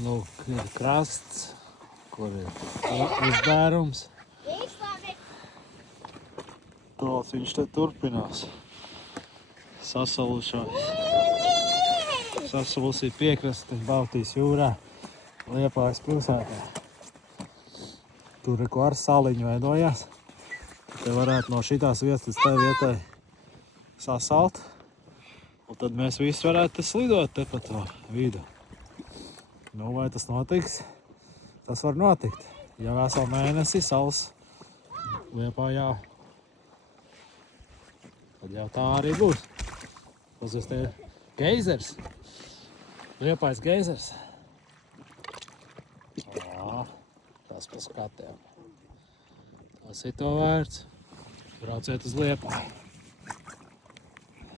Lūk, ir krasts, kur ir uzbērums. Tāds viņš te turpinās. Sasalusī piekrasti Baltijas jūrā, Liepājas pilsētā. Tur ir ko ar saliņu veidojās. Te varētu no šitās vietas līdz tai vietai sasalt. Un tad mēs visi varētu slidot te pa to vidu. Nu, vai tas notiks? Tas var notikt. Ja veselu mēnesi sals Liepājā, tad jau tā arī būs. Pazies, te ir geizers. Liepājas geizers. Jā, tas pa skatiem. Tas ir to vērts. Brauciet uz Liepāju.